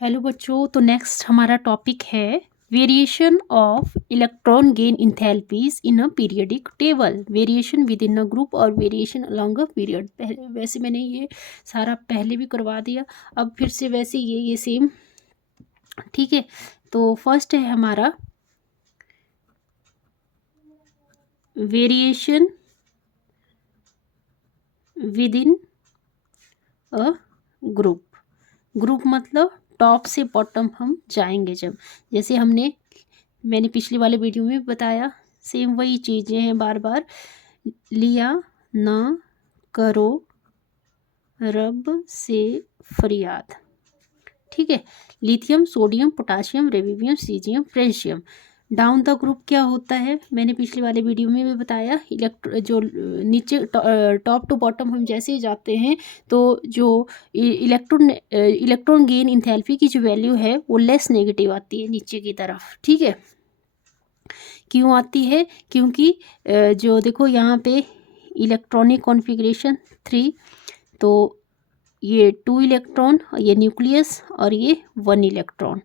Hello बच्चों, तो next हमारा टॉपिक है variation of electron gain enthalpies in a periodic table. Variation with in a group और variation along a period. पहले वैसे मैंने ये सारा पहले भी करवा दिया, अब फिर से वैसे ये सेम। ठीक है, तो फर्स्ट है हमारा variation with in a group. Group मतलब टॉप से बॉटम हम जाएंगे जब, जैसे मैंने पिछले वाले वीडियो में बताया, सेम वही चीज़ें हैं बार बार। लिया ना करो रब से फरियाद। ठीक है, lithium, sodium, potassium, rubidium, caesium, francium. Down the group क्या होता है, मैंने पिछले वाले वीडियो में भी बताया। जो नीचे टॉप टू बॉटम हम जैसे ही जाते हैं तो जो इलेक्ट्रॉन गेन इंथैल्पी की जो वैल्यू है वो लेस नेगेटिव आती है नीचे की तरफ। ठीक है, क्यों आती है? क्योंकि जो देखो यहाँ पे इलेक्ट्रॉनिक कॉन्फ़िगरेशन 3, तो ये 2 इलेक्ट्रॉन, ये न्यूक्लियस और ये 1 इलेक्ट्रॉन।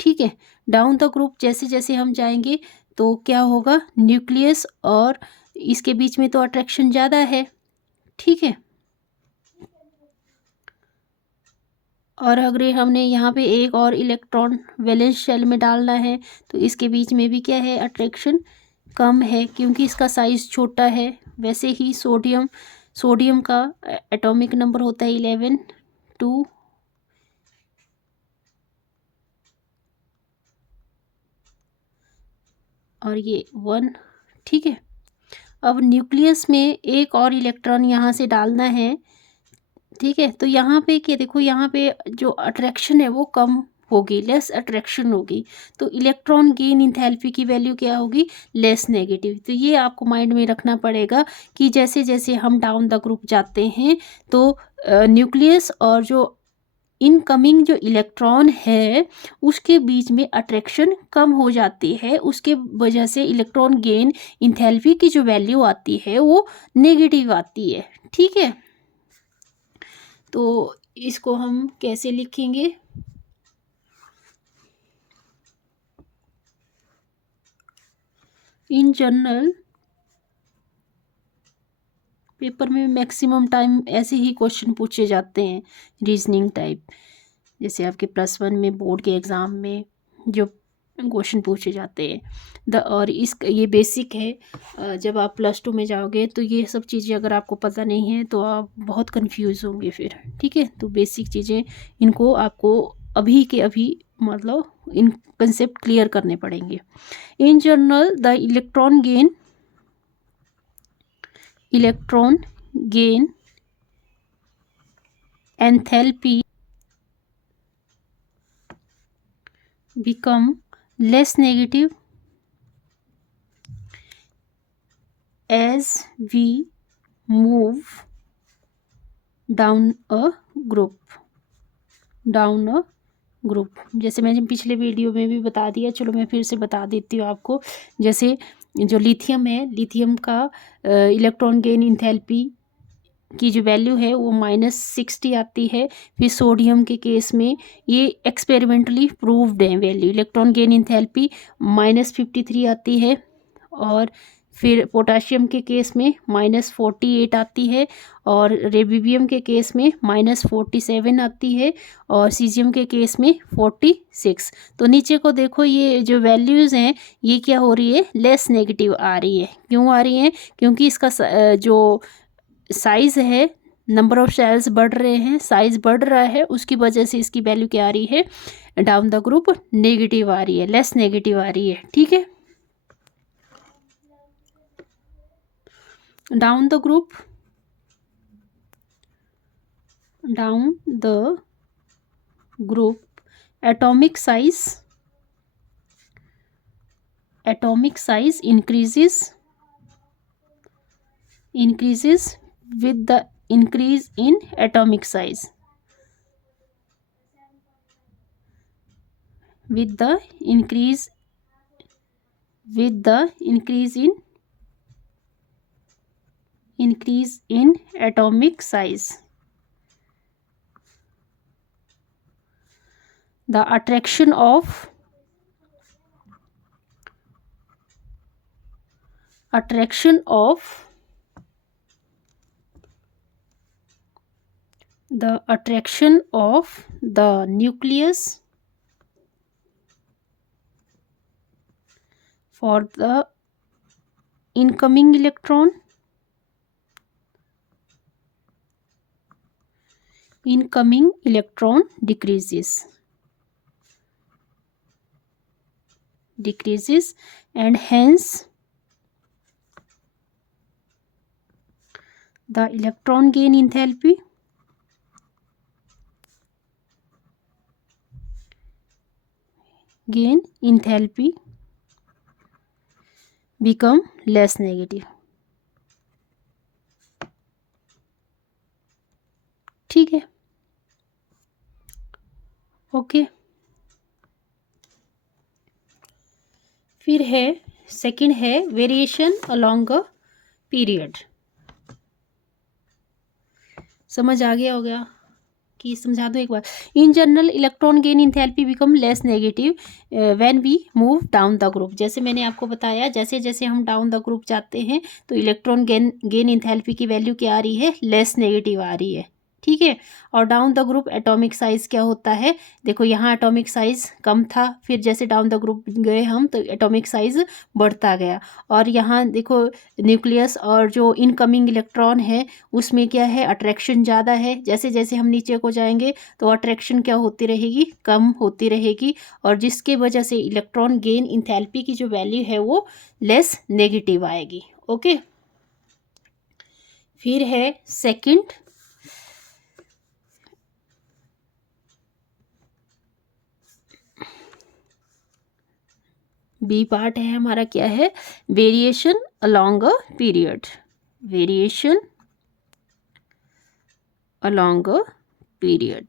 ठीक है, डाउन द ग्रुप जैसे जैसे हम जाएंगे तो क्या होगा, न्यूक्लियस और इसके बीच में तो अट्रैक्शन ज़्यादा है। ठीक है, और अगर हमने यहाँ पे एक और इलेक्ट्रॉन वैलेंस शेल में डालना है तो इसके बीच में भी क्या है, अट्रैक्शन कम है क्योंकि इसका साइज़ छोटा है। वैसे ही सोडियम का एटॉमिक नंबर होता है 11, 2 और ये 1। ठीक है, अब न्यूक्लियस में एक और इलेक्ट्रॉन यहाँ से डालना है। ठीक है, तो यहाँ पे क्या देखो, यहाँ पे जो अट्रैक्शन है वो कम होगी, लेस अट्रैक्शन होगी, तो इलेक्ट्रॉन गेन इंथैल्पी की वैल्यू क्या होगी, लेस नेगेटिव। तो ये आपको माइंड में रखना पड़ेगा कि जैसे जैसे हम डाउन द ग्रुप जाते हैं तो न्यूक्लियस और जो इनकमिंग जो इलेक्ट्रॉन है उसके बीच में अट्रैक्शन कम हो जाती है, उसके वजह से इलेक्ट्रॉन गेन इंथैल्पी की जो वैल्यू आती है वो नेगेटिव आती है। ठीक है, तो इसको हम कैसे लिखेंगे, इन जनरल पेपर में मैक्सिमम टाइम ऐसे ही क्वेश्चन पूछे जाते हैं, रीजनिंग टाइप, जैसे आपके +1 में बोर्ड के एग्ज़ाम में जो क्वेश्चन पूछे जाते हैं। और ये बेसिक है। जब आप +2 में जाओगे तो ये सब चीज़ें अगर आपको पता नहीं है तो आप बहुत कंफ्यूज होंगे फिर। ठीक है, तो बेसिक चीज़ें इनको आपको अभी के अभी मतलब इन कंसेप्ट क्लियर करने पड़ेंगे। In general the electron gain enthalpy become less negative as we move down a group। जैसे मैंने पिछले वीडियो में भी बता दिया, चलो मैं फिर से बता देती हूँ आपको। जैसे जो लिथियम है, लिथियम का इलेक्ट्रॉन गेन इंथैल्पी की जो वैल्यू है वो -60 आती है। फिर सोडियम के केस में ये एक्सपेरिमेंटली प्रूव्ड है वैल्यू, इलेक्ट्रॉन गेन इंथैल्पी -53 आती है। और फिर पोटाशियम के केस में -48 आती है, और रेबियम के केस में -47 आती है, और सीजियम के केस में 46। तो नीचे को देखो, ये जो वैल्यूज़ हैं ये क्या हो रही है, लेस नेगेटिव आ रही है। क्यों आ रही हैं? क्योंकि इसका जो साइज़ है, नंबर ऑफ शेल्स बढ़ रहे हैं, साइज़ बढ़ रहा है, उसकी वजह से इसकी वैल्यू क्या आ रही है, डाउन द ग्रुप नेगेटिव आ रही है, लेस नेगेटिव आ रही है। ठीक है, down the group atomic size increases with the increase in atomic size, with the increase in atomic size। the attraction of the nucleus for the incoming electron decreases, and hence the electron gain enthalpy become less negative. ठीक है, okay. फिर है second है variation along a period. समझ आ गया होगा कि समझा दो एक बार। In general electron gain enthalpy become less negative when we move down the group. जैसे मैंने आपको बताया, जैसे जैसे हम डाउन द ग्रुप जाते हैं तो इलेक्ट्रॉन गेन इंथैल्पी की वैल्यू क्या आ रही है, लेस नेगेटिव आ रही है, ठीक है। और down the group atomic size क्या होता है, देखो यहाँ एटॉमिक साइज कम था, फिर जैसे डाउन द ग्रुप गए हम तो एटॉमिक साइज बढ़ता गया। और यहाँ देखो न्यूक्लियस और जो इनकमिंग इलेक्ट्रॉन है उसमें क्या है, अट्रैक्शन ज़्यादा है। जैसे जैसे हम नीचे को जाएंगे तो अट्रैक्शन क्या होती रहेगी, कम होती रहेगी, और जिसके वजह से इलेक्ट्रॉन गेन इंथैल्पी की जो वैल्यू है वो लेस नेगेटिव आएगी, ओके। फिर है सेकंड बी पार्ट है हमारा, क्या है, variation along a period. Variation along a period,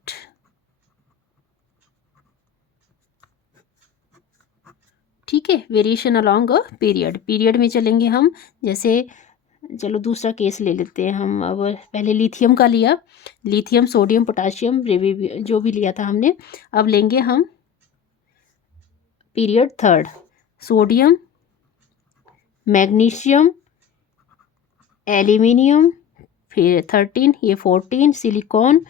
ठीक है। वेरिएशन अलोंग अ पीरियड में चलेंगे हम। जैसे चलो दूसरा केस ले लेते हैं हम। अब पहले लिथियम का लिया, लिथियम सोडियम पोटाशियम जो भी लिया था हमने। अब लेंगे हम period third, sodium, magnesium, aluminium, फिर 13, ये 14, सिलिकॉन,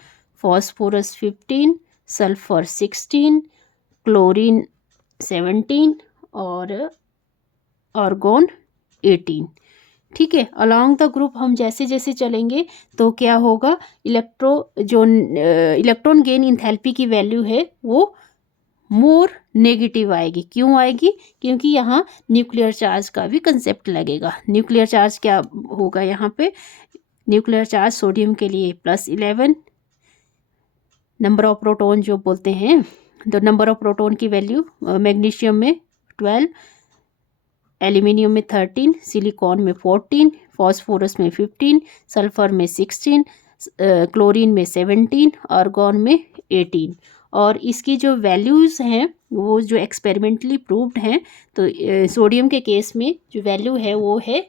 फॉस्फोरस 15, सल्फर 16, क्लोरीन 17 और आर्गोन 18, ठीक है। अलोंग द ग्रुप हम जैसे जैसे चलेंगे तो क्या होगा, इलेक्ट्रॉन गेन इंथैल्पी की वैल्यू है वो मोर नेगेटिव आएगी। क्यों आएगी, क्योंकि यहाँ न्यूक्लियर चार्ज का भी कंसेप्ट लगेगा। न्यूक्लियर चार्ज क्या होगा यहाँ पे, न्यूक्लियर चार्ज सोडियम के लिए +11, नंबर ऑफ प्रोटॉन जो बोलते हैं, तो नंबर ऑफ प्रोटॉन की वैल्यू मैग्नीशियम में 12, एल्यूमिनियम में 13, सिलिकॉन में 14, फॉस्फोरस में 15, सल्फर में 16, क्लोरीन में 17, आर्गॉन में 18। और इसकी जो वैल्यूज़ हैं वो जो एक्सपेरिमेंटली प्रूव्ड हैं, तो सोडियम के केस में जो वैल्यू है वो है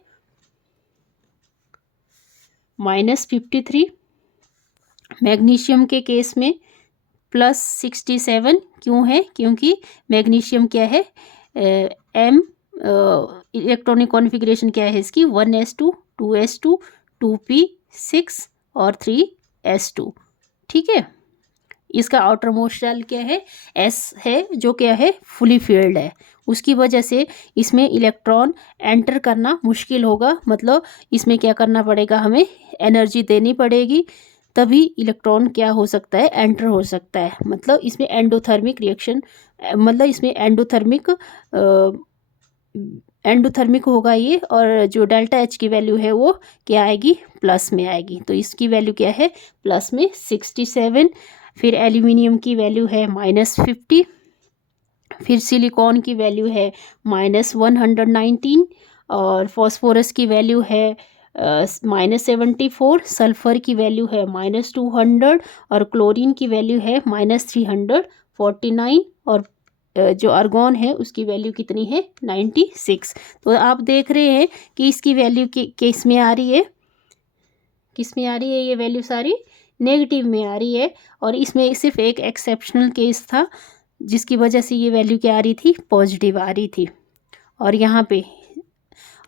-53, मैग्नीशियम के केस में +67। क्यों है, क्योंकि मैग्नीशियम क्या है, एम इलेक्ट्रॉनिक कॉन्फ़िगरेशन क्या है इसकी, 1s2 2s2 2p6 और 3s2, ठीक है। इसका आउटर मोस्ट शेल क्या है, एस है, जो क्या है, फुली फील्ड है। उसकी वजह से इसमें इलेक्ट्रॉन एंटर करना मुश्किल होगा, मतलब इसमें क्या करना पड़ेगा, हमें एनर्जी देनी पड़ेगी, तभी इलेक्ट्रॉन क्या हो सकता है, एंटर हो सकता है। मतलब इसमें एंडोथर्मिक रिएक्शन, मतलब इसमें एंडोथर्मिक होगा ये, और जो डेल्टा एच की वैल्यू है वो क्या आएगी, प्लस में आएगी। तो इसकी वैल्यू क्या है, प्लस में 67। फिर एल्यूमिनियम की वैल्यू है -50, फिर सिलिकॉन की वैल्यू है -119, और फॉस्फोरस की वैल्यू है -74, सल्फर की वैल्यू है -200, और क्लोरीन की वैल्यू है -349, और जो आर्गॉन है उसकी वैल्यू कितनी है, 96। तो आप देख रहे हैं कि इसकी वैल्यू किस में आ रही है, किस में आ रही है, ये वैल्यू सारी नेगेटिव में आ रही है। और इसमें सिर्फ एक एक्सेप्शनल केस था, जिसकी वजह से ये वैल्यू क्या आ रही थी, पॉजिटिव आ रही थी। और यहाँ पे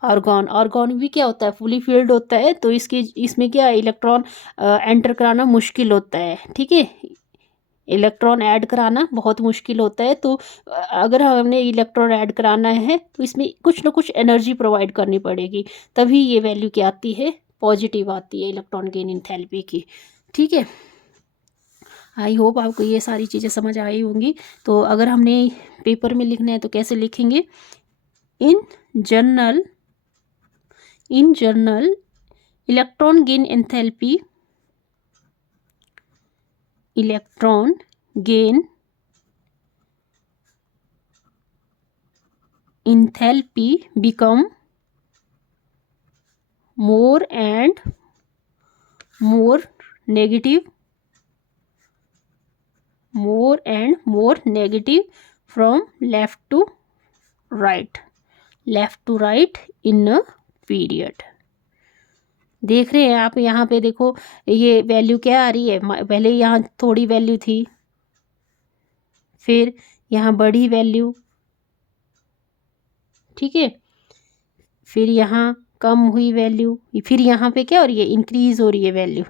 आर्गॉन भी क्या होता है, फुली फील्ड होता है, तो इसमें क्या इलेक्ट्रॉन एंटर कराना मुश्किल होता है, ठीक है, इलेक्ट्रॉन ऐड कराना बहुत मुश्किल होता है। तो अगर हमने इलेक्ट्रॉन ऐड कराना है तो इसमें कुछ ना कुछ एनर्जी प्रोवाइड करनी पड़ेगी, तभी ये वैल्यू क्या आती है, पॉजिटिव आती है इलेक्ट्रॉन गेन इंथैल्पी की, ठीक है। आई होप आपको ये सारी चीज़ें समझ आई होंगी। तो अगर हमने पेपर में लिखना है तो कैसे लिखेंगे, in general electron gain enthalpy become more and more negative from left to right in a period। देख रहे हैं आप, यहाँ पे देखो ये वैल्यू क्या आ रही है, पहले यहाँ थोड़ी वैल्यू थी, फिर यहाँ बड़ी वैल्यू, ठीक है, फिर यहाँ कम हुई वैल्यू, फिर यहाँ पे क्या हो रही है, इंक्रीज हो रही है वैल्यू,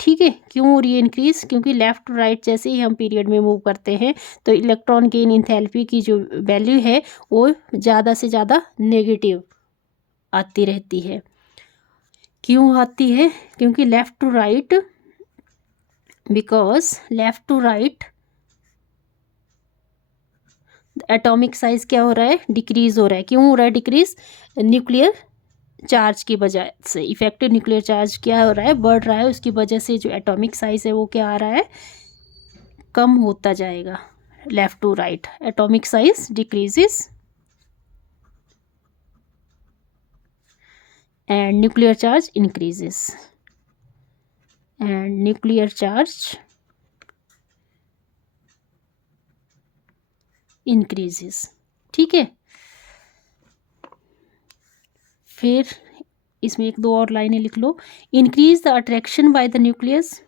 ठीक है। क्यों हो रही है इंक्रीज, क्योंकि लेफ्ट टू राइट जैसे ही हम पीरियड में मूव करते हैं तो इलेक्ट्रॉन गेन इंथैल्पी की जो वैल्यू है वो ज़्यादा से ज़्यादा नेगेटिव आती रहती है। क्यों आती है, क्योंकि left to right, because left to right atomic size क्या हो रहा है, डिक्रीज हो रहा है। क्यों हो रहा है डिक्रीज, न्यूक्लियर चार्ज की वजह से, इफेक्टिव न्यूक्लियर चार्ज क्या हो रहा है, बढ़ रहा है, उसकी वजह से जो एटॉमिक साइज है वो क्या आ रहा है, कम होता जाएगा। Left to right atomic size decreases and nuclear charge increases ठीक है। फिर इसमें एक दो और लाइनें लिख लो, increase the attraction by the nucleus,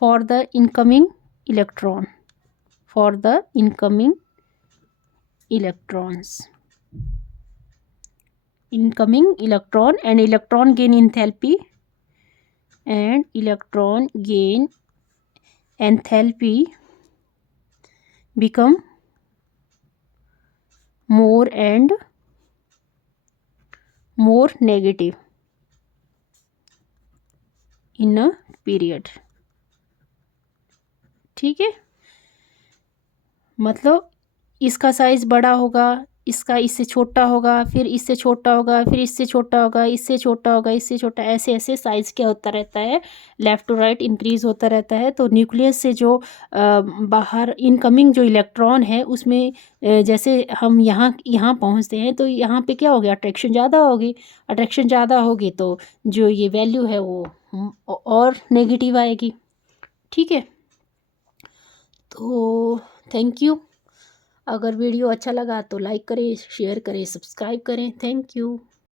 for the incoming electrons incoming electron and electron gain enthalpy become more and more negative in a period, ठीक है। मतलब इसका साइज बड़ा होगा, इसका इससे छोटा होगा, फिर इससे छोटा होगा, फिर इससे छोटा होगा, इससे छोटा होगा, इससे छोटा, ऐसे ऐसे साइज क्या होता रहता है, लेफ़्ट टू राइट इंक्रीज होता रहता है। तो न्यूक्लियस से जो बाहर इनकमिंग जो इलेक्ट्रॉन है उसमें जैसे हम यहाँ पहुँचते हैं तो यहाँ पे क्या हो गया, अट्रैक्शन ज़्यादा होगी तो जो ये वैल्यू है वो और नेगेटिव आएगी, ठीक है। तो थैंक यू। अगर वीडियो अच्छा लगा तो लाइक करें, शेयर करें, सब्सक्राइब करें। Thank you.